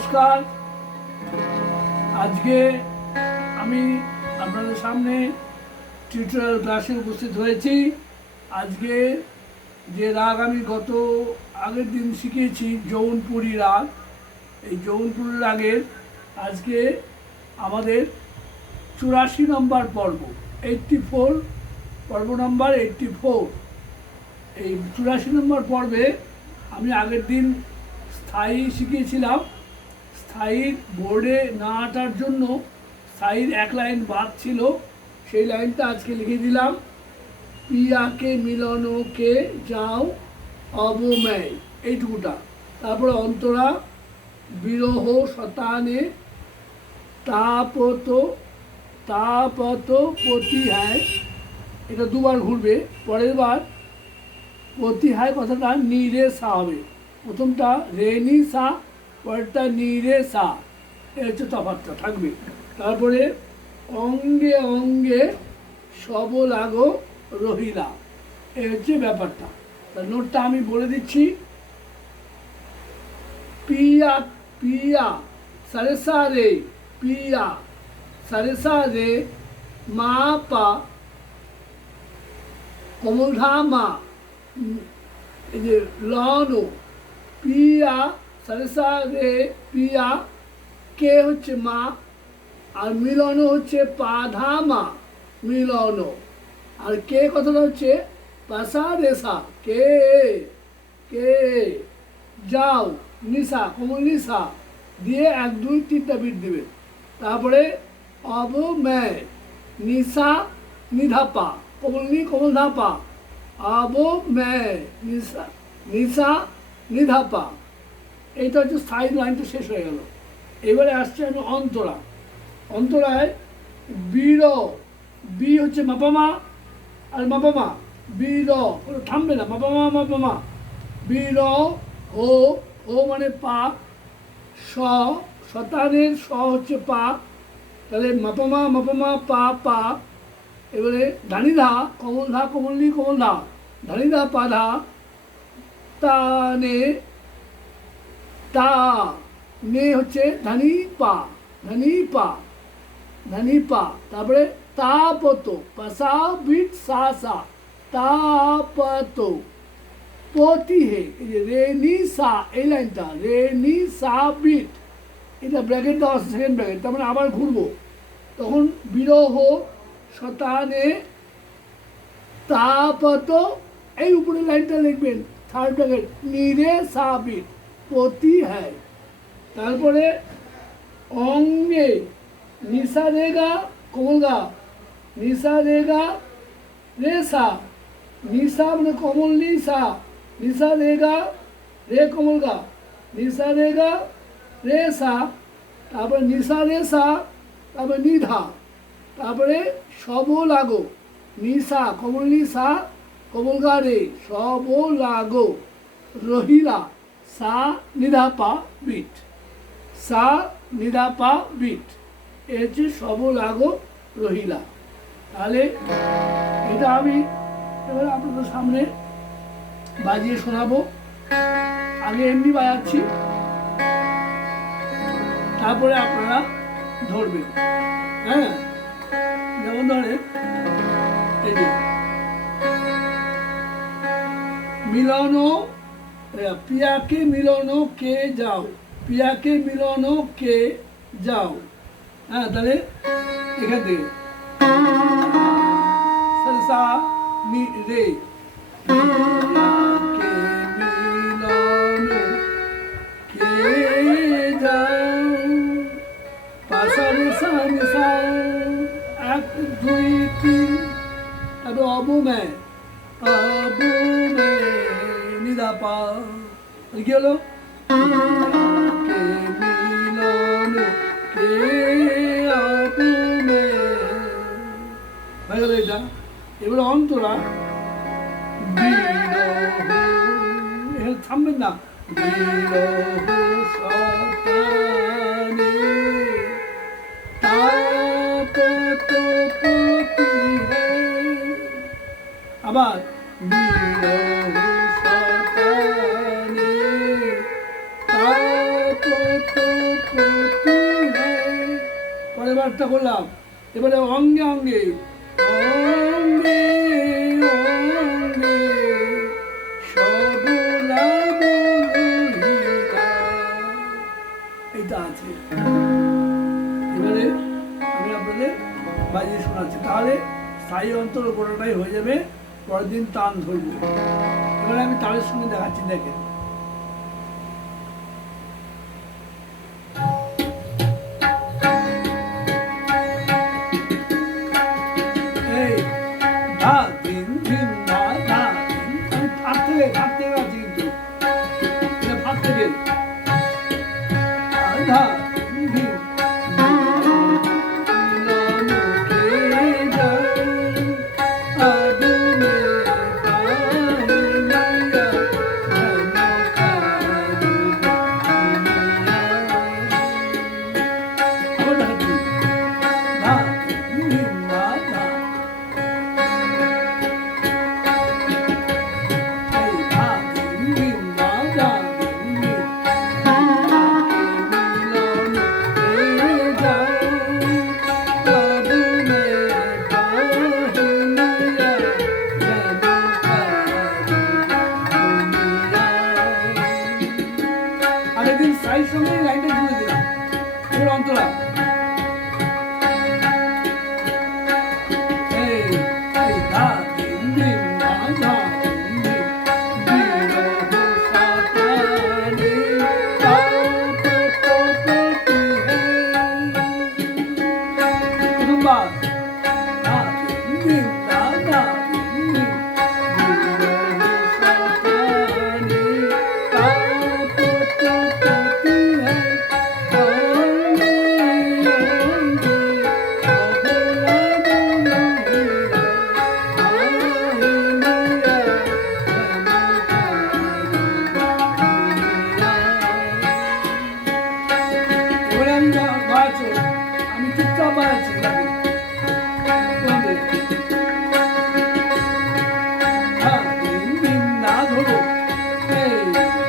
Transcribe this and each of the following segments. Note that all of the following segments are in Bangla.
নমস্কার। আজকে আমি আপনাদের সামনে টিউটোরিয়াল ক্লাসে উপস্থিত হয়েছি। আজকে যে রাগ আমি গত আগের দিন শিখিয়েছি যৌনপুরী রাগ। এই যৌনপুরী রাগের আজকে আমাদের চুরাশি নম্বর পর্ব এইটটি ফোর পর্ব নম্বর এইটটি ফোর এই চুরাশি নম্বর পর্বে আমি আগের দিন স্থায়ী শিখিয়েছিলাম। স্থায়ীর বোর্ডে না আটার জন্য স্থায়ীর এক লাইন বাদ ছিল, সেই লাইনটা আজকে লিখে দিলাম। পিয়াকে মিলনকে যাও অবমেয় এইটুকুটা। তারপরে অন্তরা, বিরহ শতানে, তাপত তাপত প্রতিহায় এটা দুবার ঘুরবে, পরের বার প্রতিহায় কথাটা নিরে সা হবে। প্রথমটা রেনি সা পরেরটা নিরে সা এ হচ্ছে তফাতটা থাকবে। তারপরে অঙ্গে অঙ্গে সবলাগো রহিলা। এ হচ্ছে ব্যাপারটা। তা নোটটা আমি বলে দিচ্ছি। পিয়া পিয়া, সারে সারে, পিয়া, সারে সারে, মা, পা কমলধা মা এই যে লনো, পিয়া সারেসা রে পিয়া, কে হচ্ছে মা? আর মিলন হচ্ছে পাধা মা মিলন আর কে কথাটা হচ্ছে? পাশা রেসা কে? কে? যাও নিশা কমল নিশা দিয়ে এক, দুই, তিনটা বিট দিবে। তারপরে অব ম্যায় নিশা নিধাপা, কমল নি, কমল ধাপা। আব ম্যায় নিশা নিশা নিধাপা। এইটা হচ্ছে স্থায়ী লাইনটা শেষ হয়ে গেল। এবারে আসছে আমি অন্তরা। অন্তরায় বীর বি হচ্ছে মাপামা আর মাপামা বীর থামবে না, মাপামা মাপামা। বীর ও ও মানে পা, স, শতানের স হচ্ছে পা। তাহলে মাপামা মাপামা, পা পা। এবারে ধানিধা কমল ধা কমলনি কমল ধা। ধানিধা পা ধা। তানে তা, নে হচ্ছে ধানি পা ধানি পা ধানি পা, তারপরে তাপত পাসা বিট সা সা তাপত, পতি হে রে, নি, সা, এই লাইনটা, রে, নি, সা বিট এটা ব্র্যাকেট দেওয়া সেকেন্ড ব্র্যাকেট তার মানে আবার ঘুরবো। তখন বিরহ, শতানে, তাপত, এই উপরে লাইনটা লিখবেন থার্ড ব্র্যাকেট নিরে সাবিট পতি হ্যায় তারপরে অঙ্গে নিশা রেগা কমলগা নিশা রেগা রেসা নিশা মানে কমল নিশা নিশা রেগা রে কমলগা নিশা রেগা রেসা, তারপরে নিশা রেসা, তারপরে নিধা, তারপরে সব লাগো নিশা কমল নিশা কমলগা রে সব লাগো রহিলা। সা নিধাপা বিট সা নিধাপা বিট এ হচ্ছে সবল আগো রহিলা তাহলে এটা আমি এবার আপনাদের সামনে বাজিয়ে শোনাবো। আগে এমনি বাজাচ্ছি। তারপরে আপনারা ধরবেন। হ্যাঁ? যেমন ধরে এই যে। মিলনো পিয়াকে মিলনো কে যাও? পিয়াকে মিলনো কে যাও? হ্যাঁ তাহলে এখান থেকে। সরসা মি রে। পিয়াকে মিলনো কে যাও? পাশা রে সা নি সা এক, দুই, তিন। তারপরে নিদা পা কি হলো কে মিলন কে অবমে হয়ে গেল অন্তরা থামবেন না এবারে অঙ্গে অঙ্গে। অঙ্গে আছে। এবারে তাহলে স্থায়ী অন্তর হয়ে যাবে। পরের দিন টান ধরবো। এবারে আমি তাদের সঙ্গে দেখাচ্ছি, দেখেন। 啊 সেদিন সাইজ সঙ্গে লাইনটা জুড়ে দিলাম। ওর অন্তরা Thank you.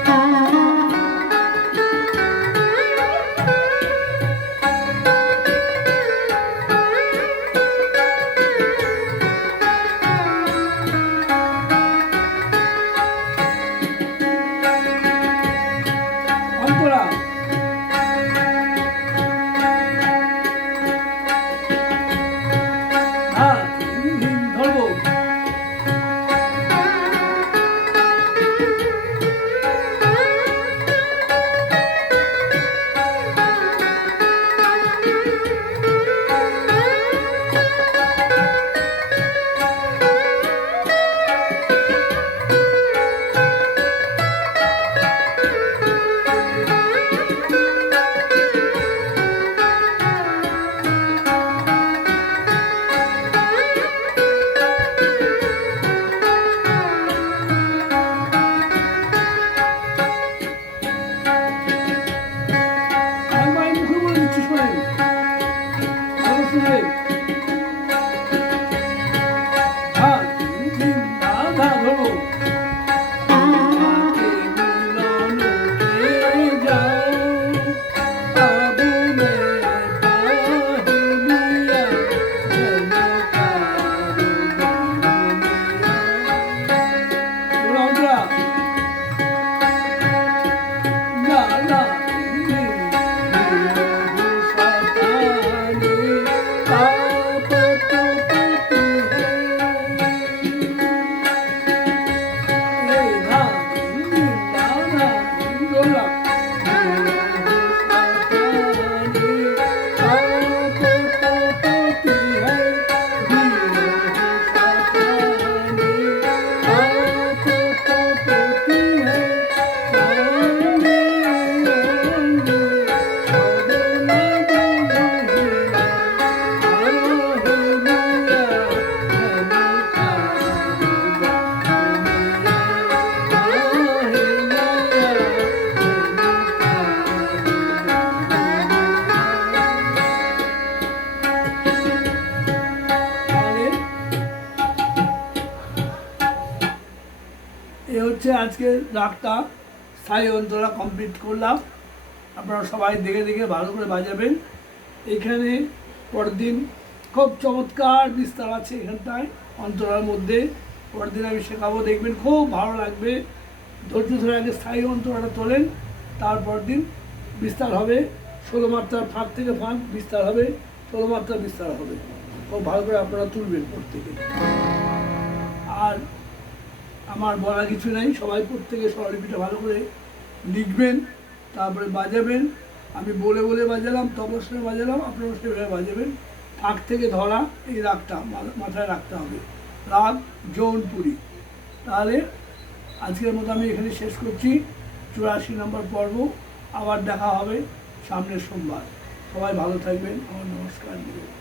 হচ্ছে আজকে রাগটা স্থায়ী অন্তরা কমপ্লিট করলাম। আপনারা সবাই দেখে দেখে ভালো করে বাজাবেন। এখানে পরদিন খুব চমৎকার বিস্তার আছে এখানটায়, অন্তরার মধ্যে। পরদিন আমি শেখাবো, দেখবেন খুব ভালো লাগবে। ধৈর্য ধরে আগে স্থায়ী অন্তরাটা তোলেন, তারপর দিন বিস্তার হবে। ষোলো মাত্রার ফাঁক থেকে ফাঁক বিস্তার হবে, ষোলো মাত্রার বিস্তার হবে। খুব ভালো করে আপনারা তুলবেন পর থেকে আর আমার বলা কিছু নেই। সবাই প্রত্যেকে স্বরলিপিটা ভালো করে লিখবেন, তারপরে বাজাবেন। আমি বলে বলে বাজালাম তবলার বাজালাম, আপনারা সেভাবে বাজাবেন। ফাঁক থেকে ধরা এই রাগটা মাথায় রাখতে হবে। রাগ জৌনপুরি তাহলে আজকের মতো আমি এখানে শেষ করছি। চুরাশি নম্বর পর্ব, আবার দেখা হবে সামনের সোমবার। সবাই ভালো থাকবেন। আমার নমস্কার। দেবেন